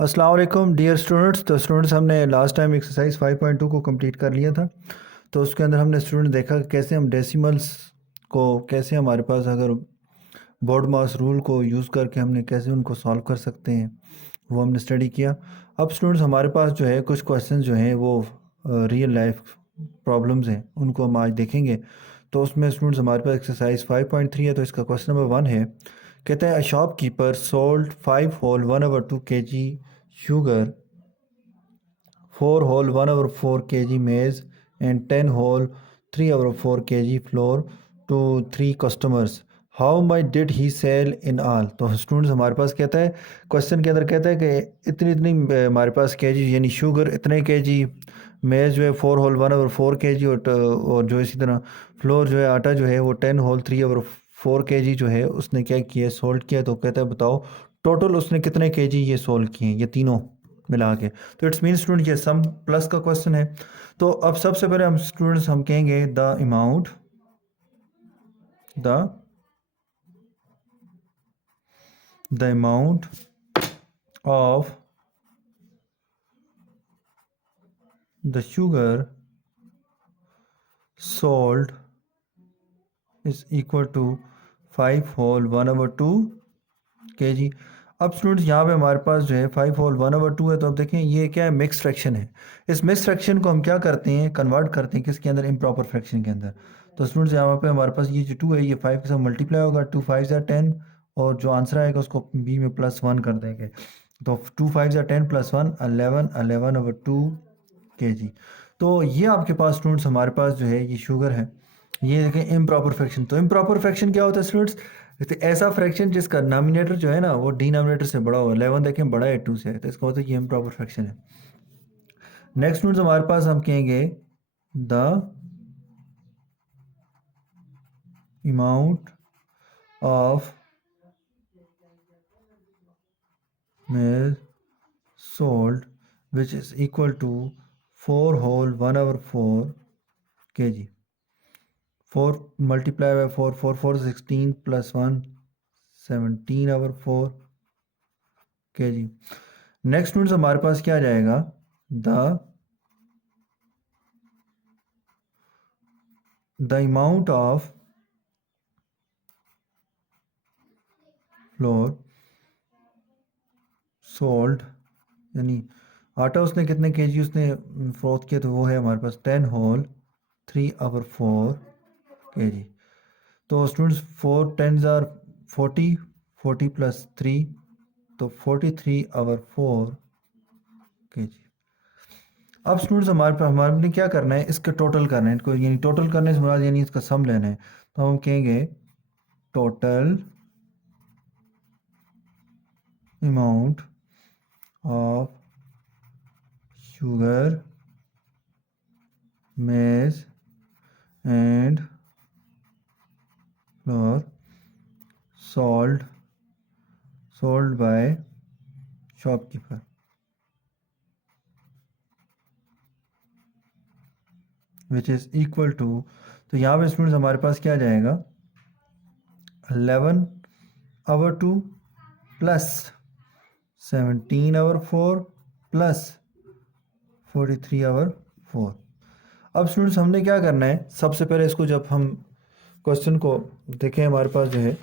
अस्सलाम वालेकुम dear students. तो स्टूडेंट्स, हमने लास्ट टाइम एक्सरसाइज 5.2 को कंप्लीट कर लिया था। तो उसके अंदर हमने स्टूडेंट देखा कि कैसे हम डेसिमल्स को, कैसे हमारे पास अगर बोर्ड मास रूल को यूज़ करके हमने कैसे उनको सॉल्व कर सकते हैं, वो हमने स्टडी किया। अब स्टूडेंट्स, हमारे पास जो है कुछ क्वेश्चन जो हैं वो रियल लाइफ प्रॉब्लम्स हैं, उनको हम आज देखेंगे। तो उसमें स्टूडेंट्स हमारे पास एक्सरसाइज 5.3 है। तो इसका क्वेश्चन नंबर 1 है, कहते हैं a shopkeeper sold 5 whole 1/2 kg sugar, 4 whole 1/4 kg maize and 10 whole 3/4 kg flour to 3 customers. How much did he sell in all? तो स्टूडेंट्स हमारे पास कहता है, क्वेश्चन के अंदर कहता है कि इतनी इतनी हमारे पास केजी यानी शुगर इतने केजी, मेज जो है 4 होल 1/4 kg और जो इसी तरह फ्लोर जो है आटा जो है वो 10 होल 3/4 kg जो है उसने क्या किया, सोल्ड किया। तो कहता है बताओ टोटल उसने कितने केजी ये सोल्व किए ये तीनों मिला के। तो इट्स मीन स्टूडेंट ये सम प्लस का क्वेश्चन है। तो अब सबसे पहले हम स्टूडेंट्स हम कहेंगे the amount of the sugar sold is equal to 5 whole 1/2 kg। अब स्टूडेंट्स यहाँ पे हमारे पास जो है 5 होल 1/2 है। तो अब देखें ये क्या है, मिक्स फ्रैक्शन है। इस मिक्स फ्रैक्शन को हम क्या करते हैं, कन्वर्ट करते हैं किसके अंदर, इम्प्रॉपर फ्रैक्शन के अंदर। तो स्टूडेंट्स यहाँ पे हमारे पास ये जो 2 है ये 5 के साथ मल्टीप्लाई होगा, 2 5 ज़ा 10 और जो आंसर आएगा उसको बी में +1 कर देंगे। तो 2 5 ज़ा 10 +1 11/2 kg। तो ये आपके पास स्टूडेंट्स हमारे पास जो है ये शुगर है। ये देखें इम्प्रॉपर फ्रैक्शन। तो इम्प्रॉपर फ्रैक्शन क्या होता है स्टूडेंट्स, तो ऐसा फ्रैक्शन जिसका नामिनेटर जो है ना वो डिनोमिनेटर से बड़ा हो। 11 देखें बड़ा है 2 से, तो इसका होता है कि इम्प्रॉपर फ्रैक्शन है। नेक्स्ट स्टूडेंट्स हमारे पास हम कहेंगे the amount of maize sold which is equal to 4 whole 1/4 kg। 4 multiply by 4, 4 4 16 +1 17/4 kg। Next students हमारे पास क्या आ जाएगा, the amount of flour sold, यानी आटा उसने कितने केजी उसने फ्रोथ किया, तो वो है हमारे पास 10 होल 3/4 kg। तो स्टूडेंट्स 4 10 आर 40, 40 + 3 तो 43/4 kg। अब स्टूडेंट्स हमारे क्या करना है, इसका टोटल करना है इनको, यानी टोटल करने से मुराद यानी इसका सम लेना है। तो हम कहेंगे total amount of sugar, maize and flour sold by shopkeeper, which is equal to, तो यहाँ पे स्टूडेंट्स हमारे पास क्या आ जाएगा 11/2 प्लस 17/4 प्लस 43/4। अब स्टूडेंट्स हमने क्या करना है, सबसे पहले इसको जब हम क्वेश्चन को देखें हमारे पास जो है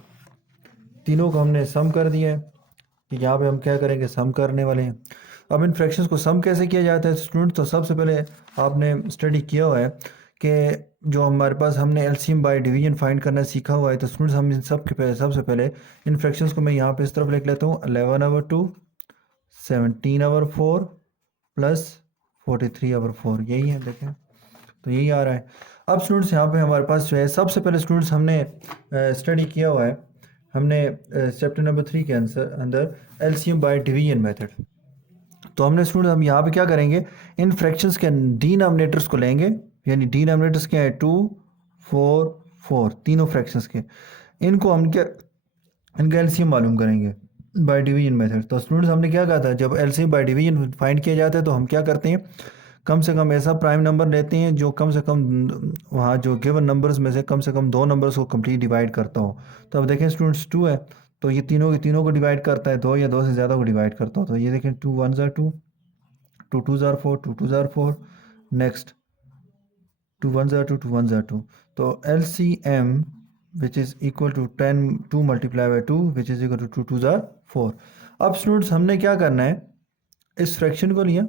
तीनों को हमने सम कर दिया है कि यहाँ पे हम क्या करेंगे, सम करने वाले हैं। अब इन फ्रैक्शंस को सम कैसे किया जाता है स्टूडेंट, तो सबसे पहले आपने स्टडी किया हुआ है कि जो हमारे पास हमने एलसीएम बाय डिवीजन फाइंड करना सीखा हुआ है। तो स्टूडेंट्स हम इन सब के पहले सबसे पहले इन फ्रैक्शंस को मैं यहाँ पे इस तरफ लिख लेता हूँ, 11/2 17/4 प्लस 43/4, यही है देखें, तो यही आ रहा है। अब स्टूडेंट्स यहाँ पे हमारे पास जो है सबसे पहले स्टूडेंट्स हमने स्टडी किया हुआ है, हमने चैप्टर नंबर 3 के अंदर एलसीएम बाय डिवीजन मेथड। तो हमने स्टूडेंट हम यहाँ पे क्या करेंगे, इन फ्रैक्शंस के डिनोमिनेटर्स को लेंगे, यानी डिनोमिनेटर्स क्या है 2 4 4 तीनों फ्रैक्शंस के, इनको हम क्या इनका एलसीएम मालूम करेंगे बाय डिवीजन मेथड। तो स्टूडेंट्स हमने क्या कहा था, जब एलसीएम बाय डिवीजन फाइंड किया जाता है तो हम क्या करते हैं, कम से कम ऐसा प्राइम नंबर लेते हैं जो कम से कम वहाँ जो गिवन नंबर्स में से कम 2 नंबर्स को कंप्लीट डिवाइड करता हो। तो अब देखें स्टूडेंट्स 2 है, तो ये तीनों के तीनों को डिवाइड करता है, दो या दो से ज़्यादा को डिवाइड करता हो। तो ये देखें 2 1 ज़ार 2, 2 2 ज़ार 4, 2 2 ज़ार 4, नेक्स्ट 2 1 ज़ार 2, 2 1 ज़ार 2। तो LCM which is equal to 10 2 multiply by 2 which is equal to 2 2 ज़ार 4। अब स्टूडेंट्स हमने क्या करना है, इस फ्रैक्शन को लिया,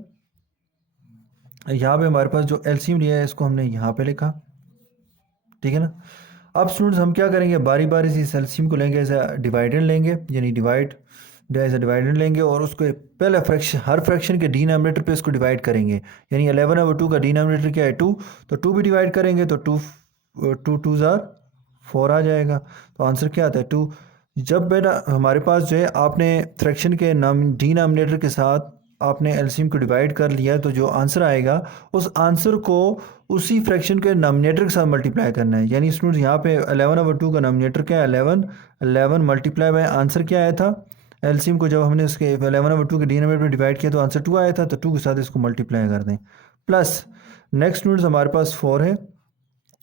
यहाँ पे हमारे पास जो LCM लिया है इसको हमने यहाँ पे लिखा, ठीक है ना। अब स्टूडेंट्स हम क्या करेंगे, बारी बारी से इस एलसीएम को लेंगे, एज अ डिवाइडेंड लेंगे, यानी एज अ डिवाइडेंड लेंगे और उसको पहले फ्रैक्शन, हर फ्रैक्शन के डिनोमिनेटर पे इसको डिवाइड करेंगे। यानी 11/2 का डिनोमिनेटर क्या है 2, तो 2 भी डिवाइड करेंगे तो 2 2 ज़ार 4 आ जाएगा। तो आंसर क्या आता है 2। जब बेटा हमारे पास जो है आपने फ्रैक्शन के डिनोमिनेटर के साथ आपने एलसीएम को डिवाइड कर लिया, तो जो आंसर आएगा उस आंसर को उसी फ्रैक्शन के नॉमिनेटर के साथ मल्टीप्लाई करना है। यानी स्टूडेंट्स यहाँ पे 11/2 का नॉमिनेटर क्या है 11, 11 मल्टीप्लाई बाय आंसर क्या आया था, एलसीएम को जब हमने उसके 11/2 के डिनोमिनेटर में डिवाइड किया तो आंसर 2 आया था, तो 2 के साथ इसको मल्टीप्लाई कर दें। प्लस नेक्स्ट स्टूडेंट्स हमारे पास 4 है,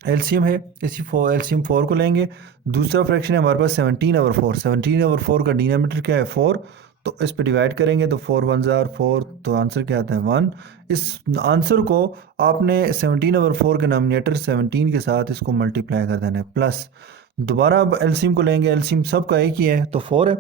एलसीएम है, इसी एलसीएम 4 को लेंगे। दूसरा फ्रैक्शन है हमारे पास 17/4, 17/4 का डिनोमिनेटर क्या है 4, तो इस पे डिवाइड करेंगे तो 4 1 ज़ार 4, तो आंसर क्या आता है 1। इस आंसर को आपने 17/4 के नॉमिनेटर 17 के साथ इसको मल्टीप्लाई कर देना है। प्लस दोबारा अब एलसीएम को लेंगे, एलसीएम सबका एक ही है तो 4 है,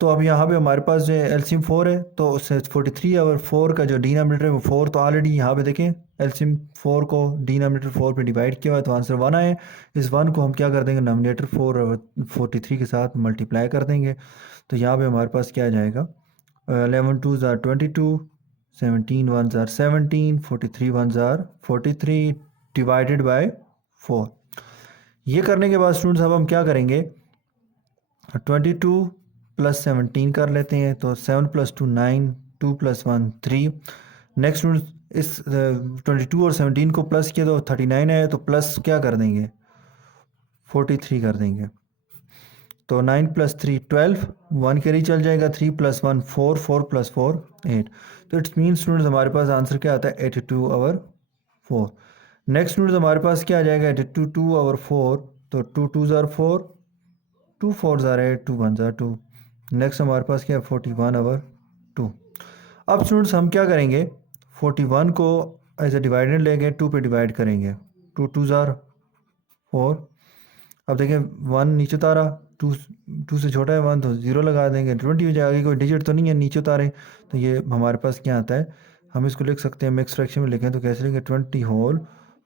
तो अब यहाँ पे हमारे पास जो है एलसीएम 4 है, तो उससे 43/4 का जो डिनोमिनेटर है वो 4, तो ऑलरेडी यहाँ पे देखें एलसीएम 4 को डिनोमिनेटर 4 पे डिवाइड किया हुआ है, तो आंसर 1 आए। इस 1 को हम क्या कर देंगे, नॉमिनेटर 4 और 43 के साथ मल्टीप्लाई कर देंगे, तो यहाँ पे हमारे पास क्या आ जाएगा 11 2 ज़ार 22, 17 1 ज़ार 17, 43 1 ज़ार 43 डिवाइडेड बाय 4। ये करने के बाद स्टूडेंट्स अब हम क्या करेंगे, 22 प्लस 17 कर लेते हैं, तो 7 + 2 9, 2 + 1 3। नेक्स्ट इस 22 और 17 को प्लस किया तो 39 है, तो प्लस क्या कर देंगे 43 कर देंगे, तो 9 + 3 12, 1 कैरी चल जाएगा, 3 + 1 4, 4 + 4 8। तो इट्स मीन स्टूडेंट्स हमारे पास आंसर क्या आता है 82/4। नेक्स्ट स्टूडेंट्स हमारे पास क्या आ जाएगा 82/4, तो 2 2 ज़ार 4, 2 4 ज़ार 8, 2 1 ज़ार 2। नेक्स्ट हमारे पास क्या है 41/2। अब स्टूडेंट्स हम क्या करेंगे, 41 को एज ए डिवाइडेंड लेंगे, 2 पे डिवाइड करेंगे, 2 2 ज़ार 4। अब देखें 1 नीचे उतारा, 2 2 से छोटा है 1, तो 0 लगा देंगे, 20 हो जाएगा, कोई डिजिट तो नहीं है नीचे उतारें, तो ये हमारे पास क्या आता है, हम इसको लिख सकते हैं मिक्स फ्रैक्शन में लिखें तो कैसे लिखेंगे 20 होल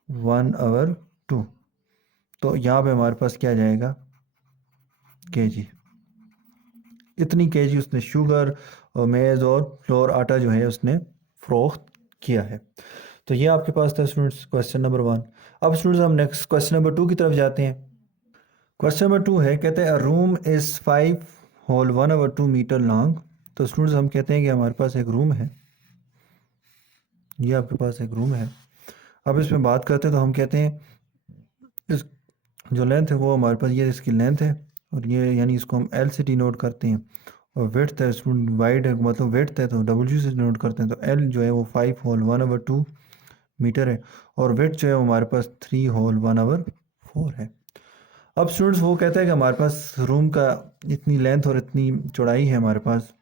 1/2। तो यहाँ पे हमारे पास क्या आ जाएगा केजी, इतनी केजी उसने शुगर और मेज़ और फ्लोर आटा जो है उसने फ़रोख्त किया है। तो ये आपके पास था स्टूडेंट्स क्वेश्चन नंबर 1। अब स्टूडेंट्स हम नेक्स्ट क्वेश्चन नंबर 2 की तरफ जाते हैं। क्वेश्चन नंबर 2 है, कहते हैं a room is 5 whole 1/2 metre long. तो स्टूडेंट्स हम कहते हैं कि हमारे पास एक रूम है, ये आपके पास एक रूम है। अब इसमें बात करते हैं तो हम कहते हैं इस जो लेंथ है वो हमारे पास, ये इसकी लेंथ है, और ये यानी इसको हम एल से डिनोट करते हैं, और विड्थ है स्टूडेंट वाइड है मतलब विड्थ है तो डब्ल्यू से डिनोट करते हैं, तो एल जो है वो 5 होल 1/2 मीटर है, और विड्थ जो है वो हमारे पास 3 होल 1/4 है। अब स्टूडेंट्स वो कहता है कि हमारे पास रूम का इतनी लेंथ और इतनी चौड़ाई है हमारे पास,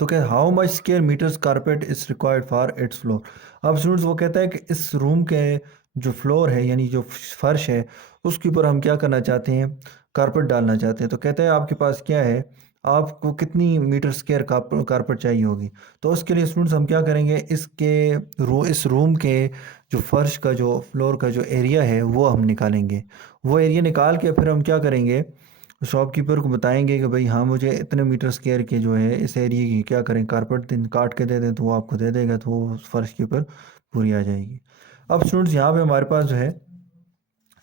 तो क्या how much square metres carpet is required for its floor. अब स्टूडेंट्स वो कहता है कि इस रूम के जो फ्लोर है यानी जो फर्श है उसके ऊपर हम क्या करना चाहते हैं, कारपेट डालना चाहते हैं। तो कहता है आपके पास क्या है, आपको कितनी मीटर स्क्वायर कारपेट चाहिए होगी। तो उसके लिए स्टूडेंट्स हम क्या करेंगे, इस रूम के जो फर्श का जो फ्लोर का जो एरिया है वो हम निकालेंगे। वो एरिया निकाल के फिर हम क्या करेंगे, शॉपकीपर को बताएंगे कि भाई हाँ मुझे इतने मीटर स्क्वायर के जो है इस एरिया की क्या करें, कारपेट काट के दे दें, तो वो आपको दे देगा, तो वो फर्श के ऊपर पूरी आ जाएगी। अब स्टूडेंट्स यहाँ पे हमारे पास जो है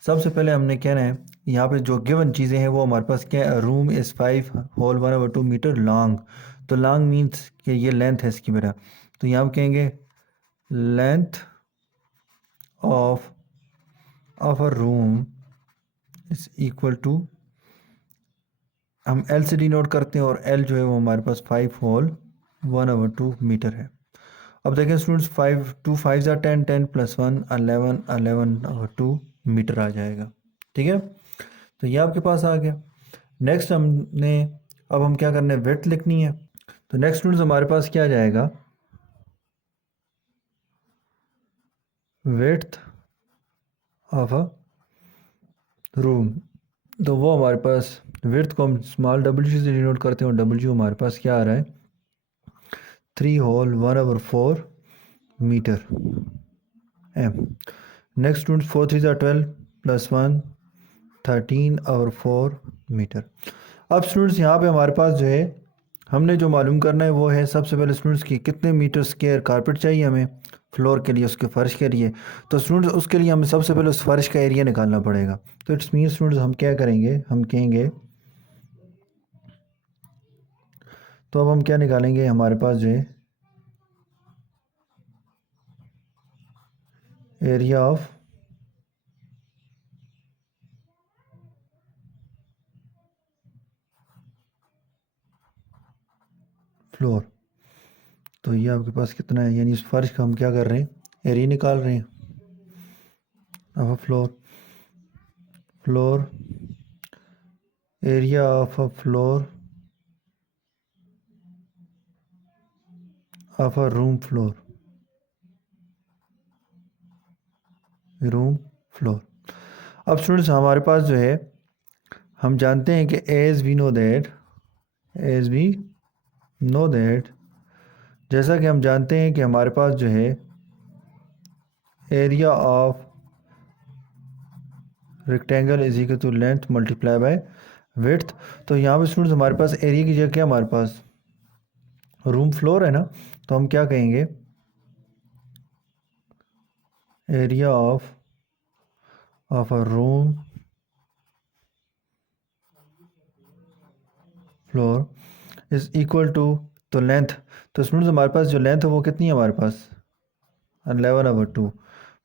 सबसे पहले हमने कहना है, यहाँ पे जो गिवन चीज़ें हैं वो हमारे पास क्या है, room is 5 whole 1/2 metre long. तो लॉन्ग मीन्स कि ये लेंथ है इसकी मेरा, तो यहाँ हम कहेंगे length of a room is equal to, हम एल से डिनोट करते हैं, और एल जो है वो हमारे पास 5 होल 1/2 मीटर है। अब देखें स्टूडेंट्स 5 2 5 ज़ार 10, 10 + 1 11, 11/2 मीटर आ जाएगा, ठीक है। तो ये आपके पास आ गया। नेक्स्ट हमने अब हम क्या करने हैं, विड्थ लिखनी है। तो नेक्स्ट स्टूडेंट्स हमारे पास क्या आ जाएगा, विड्थ ऑफ अ रूम। तो वो हमारे पास विड्थ को हम स्मॉल डब्ल्यू से डिनोट करते हैं, और डब्ल्यू हमारे पास क्या आ रहा है, 3 whole 1/4 metre M. Next student 4 3 12 +1 13/4 metre. अब स्टूडेंट्स यहाँ पे हमारे पास जो है, हमने जो मालूम करना है वो है सबसे पहले स्टूडेंट्स की कितने मीटर स्क्वायर कारपेट चाहिए हमें फ्लोर के लिए, उसके फर्श के लिए। तो स्टूडेंट्स उसके लिए हमें सबसे पहले उस फर्श का एरिया निकालना पड़ेगा। तो इट्स मीन स्टूडेंट्स हम क्या करेंगे, हम कहेंगे, तो अब हम क्या निकालेंगे, हमारे पास जो है एरिया ऑफ फ्लोर। तो ये आपके पास कितना है, यानी इस फर्श का हम क्या कर रहे हैं, एरिया निकाल रहे हैं। अब floor, floor area of a floor of a room floor, room floor. अब स्टूडेंट्स हमारे पास जो है, हम जानते हैं कि as we know that, as we know that, जैसा कि हम जानते हैं कि हमारे पास जो है area of rectangle is equal to length multiply by width. तो यहाँ पे स्टूडेंट्स हमारे पास एरिया की जगह क्या, हमारे पास रूम फ्लोर है ना, तो हम क्या कहेंगे, area of a room floor is equal to, तो लेंथ, तो स्टूडेंट्स हमारे पास जो लेंथ है वो कितनी है हमारे पास, 11/2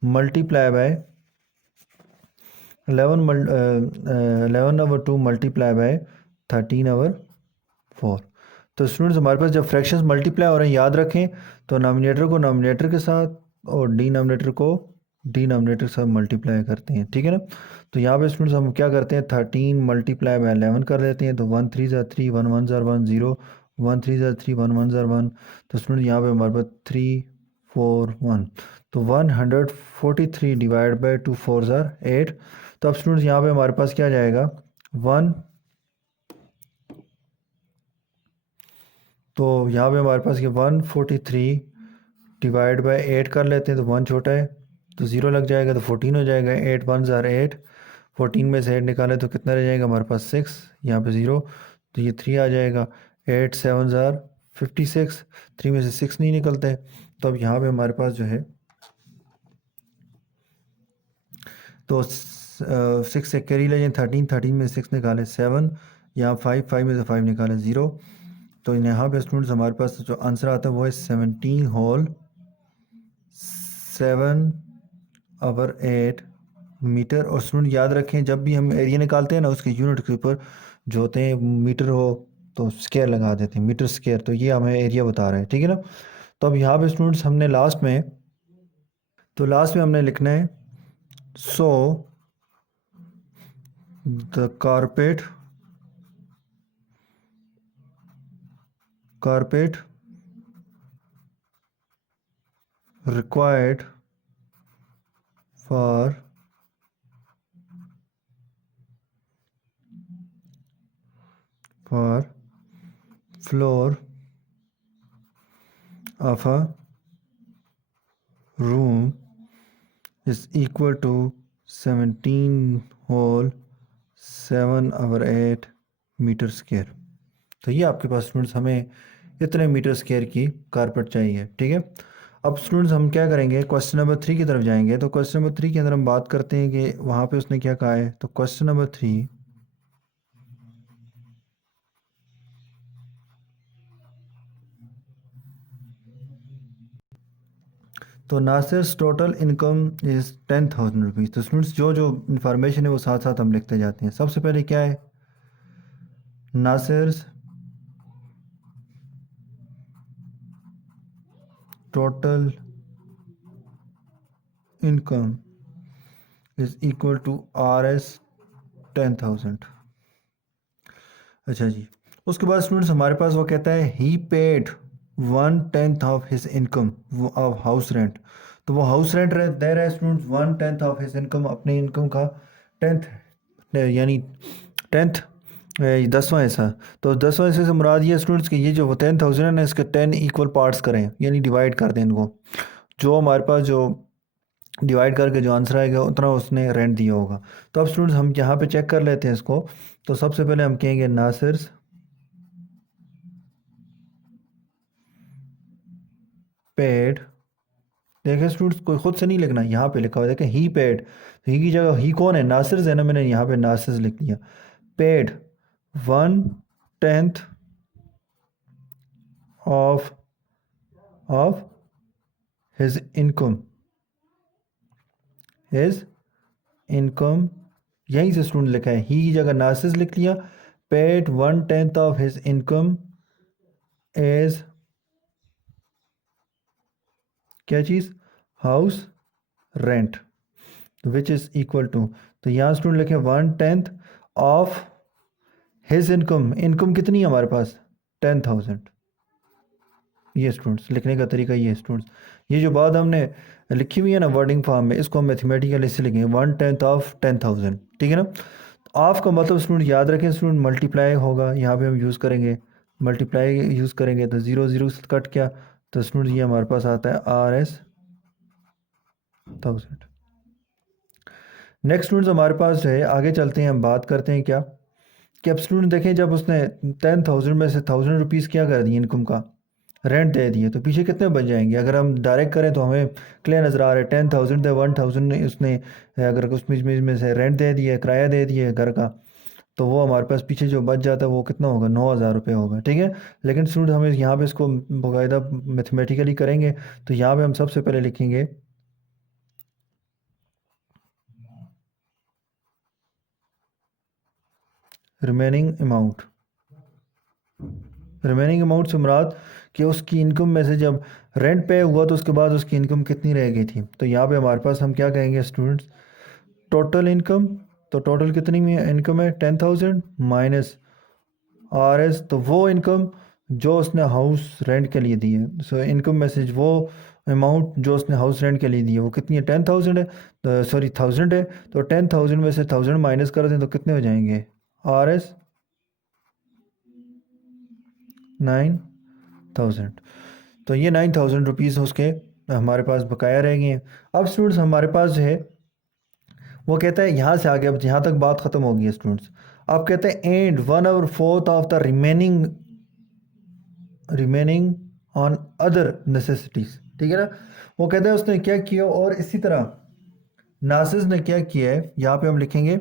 मल्टीप्लाई बाय 11/2 मल्टीप्लाई बाय 13/4। तो स्टूडेंट्स हमारे पास जब फ्रैक्शंस मल्टीप्लाई हो रहे हैं, याद रखें, तो नॉमिनेटर को नॉमिनेटर के साथ और डिनोमिनेटर को डिनोमिनेटर के साथ मल्टीप्लाई करते हैं, ठीक है ना। तो यहाँ पे स्टूडेंट्स हम क्या करते हैं, 13 मल्टीप्लाई बाय 11 कर देते हैं। तो 1 3 ज़ा 3, 1 1 ज़ा 1 0, 1 3 ज़ा 3, 1 1 ज़ा 1। तो स्टूडेंट यहाँ पे हमारे पास 3 4 1, तो 143 डिवाइड बाई 2 4 ज़ा 8। तो अब स्टूडेंट्स यहाँ पे हमारे पास क्या जाएगा, 1, तो यहाँ पे हमारे पास ये 143 डिवाइड बाई 8 कर लेते हैं, तो 1 छोटा है तो 0 लग जाएगा, तो 14 हो जाएगा। 8 1 ज़ार 8, 14 में से 8 निकाले तो कितना रह जाएगा हमारे पास 6, यहाँ पे 0, तो ये 3 आ जाएगा। 8 7 ज़ार 56, 3 में से 6 नहीं निकलते। तो अब यहाँ पे हमारे पास जो है, तो 6 से कैरी ले जाए, 13, 13 में से 6 निकाले 7, यहाँ 5, 5 में से 5 निकाले 0। तो यहाँ पे स्टूडेंट्स हमारे पास जो आंसर आता है वो है 17 होल 7/8 मीटर। और स्टूडेंट याद रखें, जब भी हम एरिया निकालते हैं ना, उसके यूनिट के ऊपर जो होते हैं मीटर हो तो स्क्वायर लगा देते हैं, मीटर स्क्वायर, तो ये हमें एरिया बता रहा है, ठीक है ना। तो अब यहाँ पे स्टूडेंट्स हमने लास्ट में, तो लास्ट में हमने लिखना है, so the carpet required for floor of a room is equal to 17 whole 7/8 metre square. तो ये आपके पास स्टूडेंट्स हमें इतने मीटर स्क्वायर की कारपेट चाहिए, ठीक है। अब स्टूडेंट्स हम क्या करेंगे, क्वेश्चन नंबर 3 की तरफ जाएंगे। तो क्वेश्चन नंबर 3 के अंदर हम बात करते हैं कि वहाँ पे उसने क्या कहा है। तो क्वेश्चन नंबर 3, तो नासिर्स टोटल इनकम इज़ 10,000 रुपीज़। तो स्टूडेंट्स जो जो इन्फॉर्मेशन है वो साथ साथ हम लिखते जाते हैं। सबसे पहले क्या है, Nasir's total income is equal to RS 10,000। अच्छा जी, उसके बाद स्टूडेंट्स हमारे पास वो कहता है he paid 1/10 of his income of house rent. तो वो हाउस रेंट दे रहा है स्टूडेंट्स 1/10 ऑफ हिज इनकम, अपने इनकम का 10th यानी 10th 10वां हिस्सा। तो 10वां हिस्से से मुराद ये स्टूडेंट्स कि ये जो 10,000 है ना, इसके 10 इक्वल पार्ट्स करें, यानी डिवाइड कर दें इनको। जो हमारे पास जो डिवाइड करके जो आंसर आएगा उतना उसने रेंट दिया होगा। तो अब स्टूडेंट्स हम यहाँ पे चेक कर लेते हैं इसको। तो सबसे पहले हम कहेंगे नासिर पेड। देखें स्टूडेंट्स, कोई खुद से नहीं लिखना, यहाँ पे लिखा हुआ है, देखें ही पेड। तो ही की जगह ही कौन है, नासिर है ना, मैंने यहाँ पे नासिर लिख दिया। Paid 1/10 of of his income, his income. यहीं से स्टूडेंट लिखा है, ही की जगह नासिर लिख लिया। Paid 1/10 of his income as क्या चीज़, house rent, which is equal to. तो यहाँ स्टूडेंट लिखे 1/10 ऑफ हिज इनकम। इनकम कितनी है हमारे पास, 10,000। ये स्टूडेंट्स लिखने का तरीका ये है स्टूडेंट्स। ये जो बात हमने लिखी हुई है ना वर्डिंग फॉर्म में, इसको हम मैथमेटिकल इससे लिखेंगे 1/10 ऑफ 10,000, ठीक है ना। ऑफ का मतलब स्टूडेंट याद रखें स्टूडेंट, मल्टीप्लाई होगा, यहाँ पे हम यूज़ करेंगे मल्टीप्लाई यूज़ करेंगे, तो 0 0 से कट किया, तो स्टूडेंट ये हमारे पास आता है RS 1000। नेक्स्ट स्टूडेंट्स हमारे पास है, आगे चलते हैं, हम बात करते हैं क्या कि अब स्टूडेंट देखें, जब उसने 10,000 में से 1,000 रुपीज़ क्या कर दिए इनकम का, रेंट दे दिए, तो पीछे कितने बच जाएंगे। अगर हम डायरेक्ट करें तो हमें क्लियर नज़र आ रहा है 10,000 दे 1,000 ने उसने, अगर उसमें में से रेंट दे दिया, किराया दे दिया घर का, तो वो हमारे पास पीछे जो बच जाता है वो कितना होगा, 9,000 रुपये होगा, ठीक है। लेकिन स्टूडेंट हमें यहाँ पे इसको बाकायदा मैथमेटिकली करेंगे, तो यहाँ पे हम सबसे पहले लिखेंगे रिमेनिंग अमाउंट। रिमेनिंग अमाउंट से मुराद कि उसकी इनकम में से जब रेंट पे हुआ तो उसके बाद उसकी इनकम कितनी रह गई थी। तो यहाँ पे हमारे पास हम क्या कहेंगे स्टूडेंट्स, टोटल इनकम। तो टोटल कितनी में इनकम है, 10,000 माइनस RS, तो वो इनकम जो उसने हाउस रेंट के लिए दी है। सो इनकम में से वो अमाउंट जो उसने हाउस रेंट के लिए दी है वो कितनी है, 10,000 है, तो सॉरी 1,000 है। तो 10,000 में से 1,000 माइनस कर दें तो कितने हो जाएंगे, RS 9,000। तो ये 9,000 रुपीज़ उसके हमारे पास बकाया रह गए हैं। अब स्टूडेंट्स हमारे पास जो है वो कहता है यहाँ से आगे, अब यहाँ तक बात ख़त्म हो गई है स्टूडेंट्स। अब कहते हैं and 1/4 of the remaining on other necessities, ठीक है ना। वो कहते हैं उसने क्या किया, और इसी तरह नासिस ने क्या किया है, यहाँ पे हम लिखेंगे।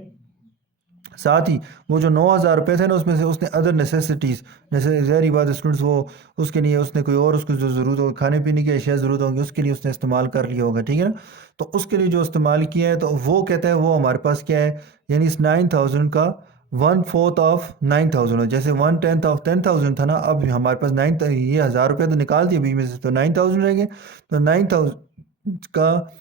साथ ही वो जो 9,000 रुपये थे ना, उसमें से उसने अदर नेसेसिटीज़, जैसे ज़ाहिर बात स्टूडेंट्स, वो उसके लिए उसने कोई और उसको जो ज़रूरत हो, खाने पीने की अशिया ज़रूरत होगी, उसके लिए उसने इस्तेमाल कर लिया होगा, ठीक है ना। तो उसके लिए जो इस्तेमाल किया है, तो वो कहता है वो हमारे पास क्या है, यानी इस 9,000 का 1/4 ऑफ 9,000 हो। जैसे 1/10 ऑफ 10,000 था ना, अब हमारे पास 9, ये 1,000 रुपये तो निकाल दिए बीच में से, तो 9,000 रह गए। तो 9,000 का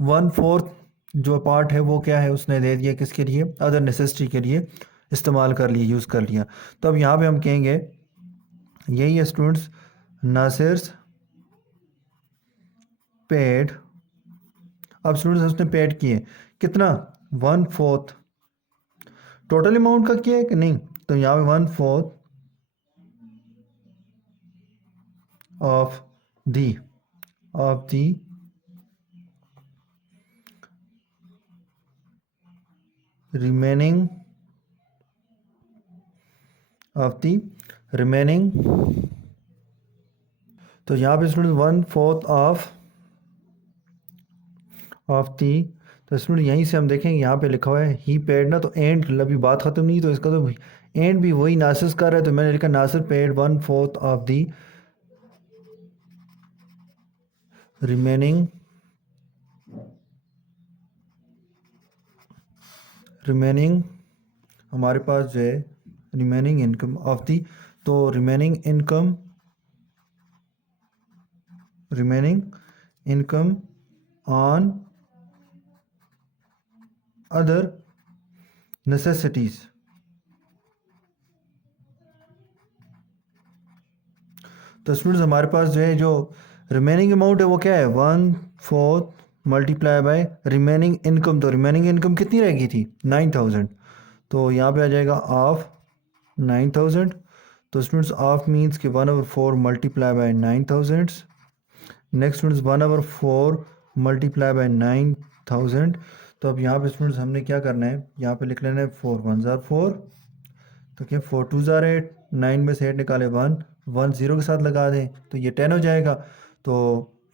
1/4 जो पार्ट है वो क्या है, उसने दे दिया किसके लिए, अदर नेसेसिटी के लिए इस्तेमाल कर लिया, यूज़ कर लिया। तो अब यहाँ पे हम कहेंगे यही है स्टूडेंट्स, नासिर्स पेड। अब स्टूडेंट्स उसने पेड किए कितना, 1/4। टोटल अमाउंट का किया है कि नहीं, तो यहाँ पे 1/4 ऑफ दी रिमेनिंग तो यहाँ पे स्टूडेंट 1/4 ऑफ दी। तो स्टूडेंट यहीं से हम देखेंगे, यहाँ पे लिखा हुआ है ही पेड ना, तो एंड अभी बात ख़त्म नहीं, तो इसका तो एंड भी वही नासिर कर रहा है, तो मैंने लिखा Nasir paid 1/4 of the remaining हमारे पास जो है रिमेनिंग इनकम ऑफ दी। तो remaining income on other necessities, तो स्टूडेंट्स हमारे पास जो है जो रिमेनिंग अमाउंट है वो क्या है 1/4 मल्टीप्लाई बाय रिमेनिंग इनकम। तो रिमेनिंग इनकम कितनी रहेगी थी 9,000। तो यहाँ पे आ जाएगा ऑफ 9,000। तो स्टूडेंट्स ऑफ मीन्स कि 1/4 multiply by 9,000। Next students 1/4 multiply by 9,000। तो अब यहाँ पे स्टूडेंट्स हमने क्या करना है, यहाँ पे लिख लेना है 4 1 ज़ार 4। तो क्या 4 2 ज़ार 8, 9 में से 8 निकाले 1, 1 0 के साथ लगा दें तो ये 10 हो जाएगा। तो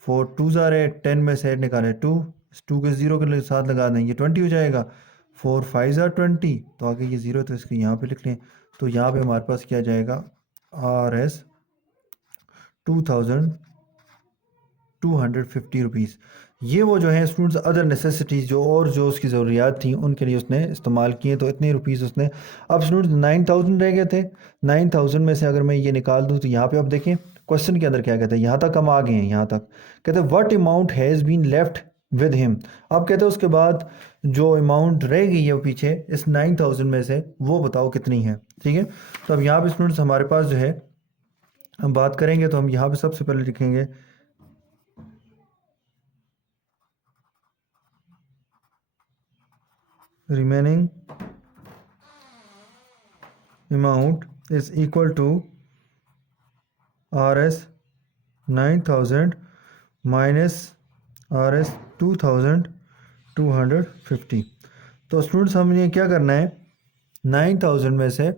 4 2 ज़ार 8, 10 में से 8 निकाले 2, इस 2 के 0 के साथ लगा दें ये 20 हो जाएगा। 4 5 ज़ार 20, तो आगे ये 0 तो इसको यहाँ पे लिख लें। तो यहाँ पे हमारे पास क्या जाएगा RS 2,250 रुपीज़। ये वो जो है स्टूडेंट्स अदर नेसेसिटीज़ जो और जो उसकी ज़रूरियात थी उनके लिए उसने इस्तेमाल किए, तो इतने रुपीज़ उसने। अब स्टूडेंट्स 9,000 रह गए थे। 9,000 में से अगर मैं ये निकाल दूँ तो यहाँ पे आप देखें क्वेश्चन के अंदर क्या कहते हैं, यहाँ तक हम आ गए हैं। यहाँ तक कहते हैं what amount has been left with him. अब कहते हैं उसके बाद जो अमाउंट रह गई है वो पीछे इस 9,000 में से वो बताओ कितनी है। ठीक है, तो अब यहाँ पे स्टूडेंट्स हमारे पास जो है हम बात करेंगे तो हम यहाँ पे सबसे पहले लिखेंगे remaining amount is equal to RS 9,000 minus RS 2,250। तो स्टूडेंट्स हमने क्या करना है 9,000 में से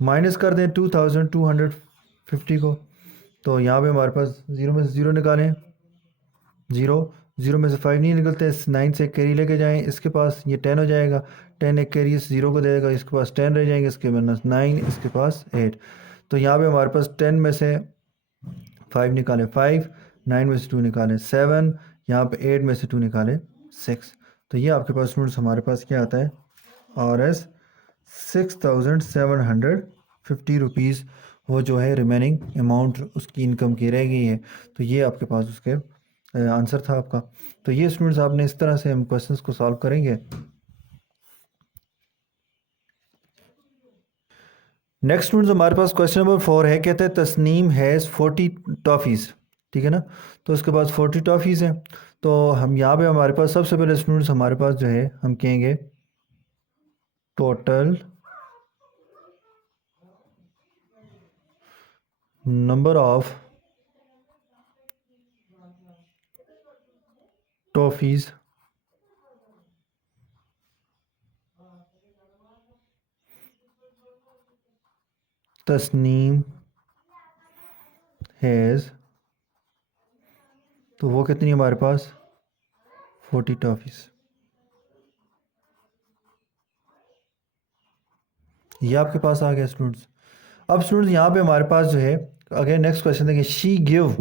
माइनस कर दें 2,250 को। तो यहाँ पे हमारे पास 0 में से 0 निकालें, 0 0 में से 5 नहीं निकलते, 9 से एक कैरी लेके जाएं, इसके पास ये 10 हो जाएगा। 10 एक कैरी इस 0 को देगा, इसके पास 10 रह जाएंगे, इसके माइनस 9, इसके पास 8। तो यहाँ पे हमारे पास 10 में से 5 निकाले 5, 9 में से 2 निकाले 7, यहाँ पे 8 में से 2 निकाले 6। तो ये आपके पास स्टूडेंट्स हमारे पास क्या आता है RS 6,750 रुपीज़ वो जो है रिमेनिंग अमाउंट उसकी इनकम की रह गई है। तो ये आपके पास उसके आंसर था आपका। तो ये स्टूडेंट्स आपने इस तरह से हम क्वेश्चंस को सॉल्व करेंगे। नेक्स्ट स्टूडेंट्स हमारे पास क्वेश्चन नंबर 4 है, कहते हैं तस्नीम हैज़ 40 टॉफ़ीज़। ठीक है ना, तो उसके पास 40 टॉफ़ीज़ हैं। तो हम यहाँ पे हमारे पास सबसे पहले स्टूडेंट्स हमारे पास जो है हम कहेंगे total number of toffees Tasneem has, तो वो कितनी हमारे पास 40 टॉफ़ीज़। ये आपके पास आ गया स्टूडेंट्स। अब स्टूडेंट्स यहाँ पे हमारे पास जो है अगेन नेक्स्ट क्वेश्चन देखिए, शी गिव,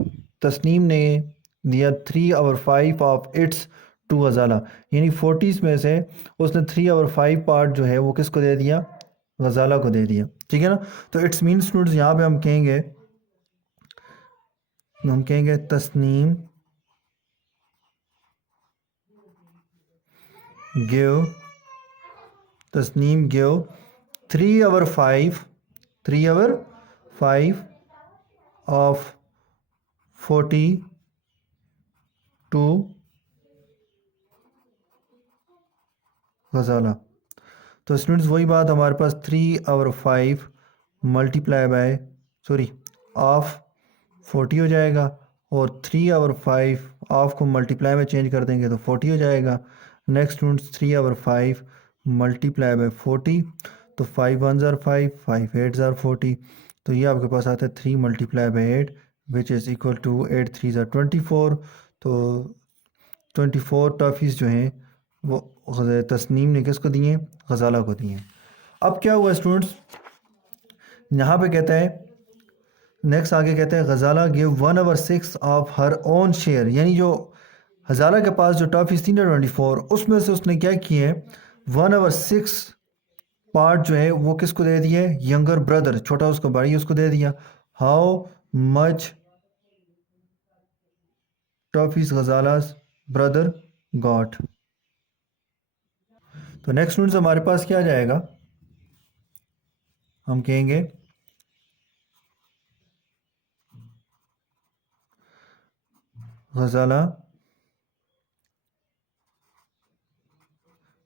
तस्नीम ने दिया 3/5 ऑफ इट्स टू गज़ाला, यानी 40 में से उसने 3/5 पार्ट जो है वो किसको दे दिया, गज़ाला को दे दिया। ठीक है ना, तो इट्स मीन स्टूडेंट्स यहाँ पे हम कहेंगे Tasneem give, Tasneem give 3/5 of 40 to Ghazala. तो स्टूडेंट्स वही बात हमारे पास 3/5 मल्टीप्लाई बाय ऑफ 40 हो जाएगा, और 3/5 ऑफ को मल्टीप्लाई में चेंज कर देंगे तो 40 हो जाएगा। नेक्स्ट स्टूडेंट्स 3/5 मल्टीप्लाई बाय 40, तो 5 1 ज़ार 5, 5 8 ज़ार 40। तो ये आपके पास आता है 3 multiply by 8 which is equal to 8 3 ज़ार 24। तो 24 टॉफ़ीज़ जो हैं वो तस्नीम ने किसको दिए, गज़ाला को दिए। अब क्या हुआ स्टूडेंट्स, यहाँ पे कहता है नेक्स्ट आगे कहते हैं Ghazala give 1/6 of her own share, यानी जो गज़ाला के पास जो टॉफ़ीज़ थी ना 24, उसमें से उसने क्या किए हैं 1/6 पार्ट जो है वो किसको दे दिया है, यंगर ब्रदर, छोटा उसका भाई उसको दे दिया। How much toffees Ghazala's brother got. तो नेक्स्ट स्टूडेंट्स हमारे पास क्या आ जाएगा, हम कहेंगे गज़ाला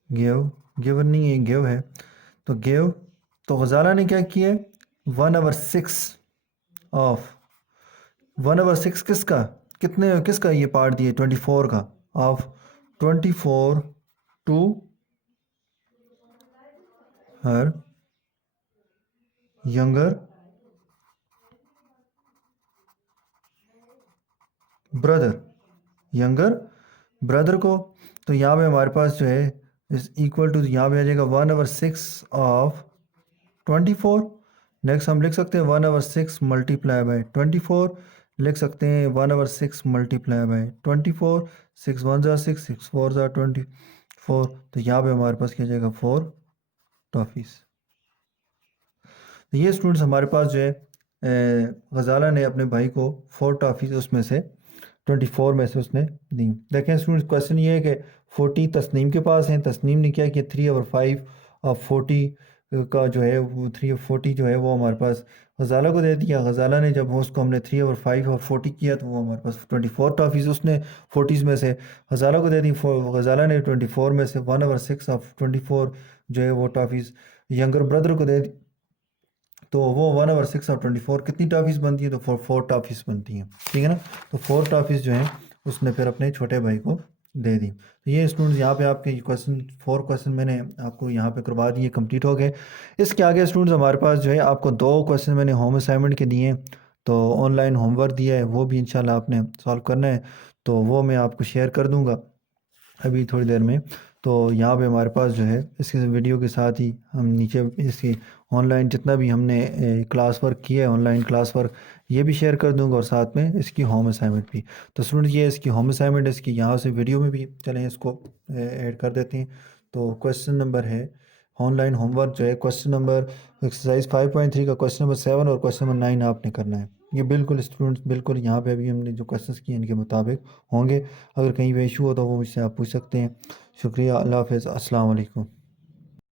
गिव, गिवन नहीं है, गिव है, तो गिव, तो गज़ाला ने क्या किया है, 1/6 ऑफ 1/6 किसका, कितने किसका ये पार्ट दिए 24 का, of 24 to her younger brother, younger brother को। तो यहाँ पे हमारे पास जो है इस इक्वल टू, यहाँ पे आ जाएगा 1/6 ऑफ 24। नेक्स्ट हम लिख सकते हैं 1/6 मल्टीप्लाई बाय 24, लिख सकते हैं 1/6 मल्टीप्लाई बाय 24, 6 1 ज़ा 6, 6 4 ज़ा 24। तो यहाँ पे हमारे पास क्या जाएगा 4 टॉफ़ीज़। तो ये स्टूडेंट्स हमारे पास जो है गज़ाला ने अपने भाई को 4 टॉफ़ीज़ उसमें से 24 में से उसने दी। देखें स्टूडेंट्स, क्वेश्चन ये है कि 40 तस्नीम के पास हैं, तस्नीम ने क्या किया 3/5 और 40 का जो है वो 3/40 जो है वो हमारे पास गज़ाला को दे दिया। गज़ाला ने जब उसको हमने 3/5 और 40 किया तो वो हमारे पास 24 टॉफ़ीज़ उसने 40 में से गज़ाला को दे दी। गज़ाला ने 24 में से 1/6 ऑफ 24 जो है वो टॉफ़ीज़ यंगर ब्रदर को दे दी। तो वो 1/6 ऑफ 24 कितनी टॉफ़ीज़ बनती है, तो 4 टॉफ़ीज़ बनती हैं, ठीक है ना। तो 4 टॉफ़ीज़ जो हैं उसने फिर अपने छोटे भाई को दे दी। तो ये स्टूडेंट्स यहाँ पे आपके क्वेश्चन 4 क्वेश्चन मैंने आपको यहाँ पे करवा दिए, कंप्लीट हो गए। इसके आगे स्टूडेंट्स हमारे पास जो है आपको 2 क्वेश्चन मैंने होम असाइनमेंट के दिए हैं, तो ऑनलाइन होमवर्क दिया है, वो भी इंशाल्लाह आपने सॉल्व करना है, तो वो मैं आपको शेयर कर दूँगा अभी थोड़ी देर में। तो यहाँ पे हमारे पास जो है इसके वीडियो के साथ ही हम नीचे इसकी ऑनलाइन जितना भी हमने क्लास वर्क किया है, ऑनलाइन क्लास वर्क ये भी शेयर कर दूंगा और साथ में इसकी होम असाइनमेंट भी। तो स्टूडेंट ये इसकी होम असाइनमेंट इसकी यहाँ से वीडियो में भी चलें इसको ऐड कर देते हैं। तो क्वेश्चन नंबर है ऑनलाइन होमवर्क जो है, क्वेश्चन नंबर एक्सरसाइज 5.3 का क्वेश्चन नंबर 7 और क्वेश्चन नंबर 9 आपने करना है। ये बिल्कुल स्टूडेंट्स बिल्कुल यहाँ पे अभी हमने जो क्वेश्चंस किए इनके मुताबिक होंगे। अगर कहीं पे इशू हो तो वो मुझसे आप पूछ सकते हैं। शुक्रिया, अल्लाह हाफ़िज़, अस्सलाम वालेकुम।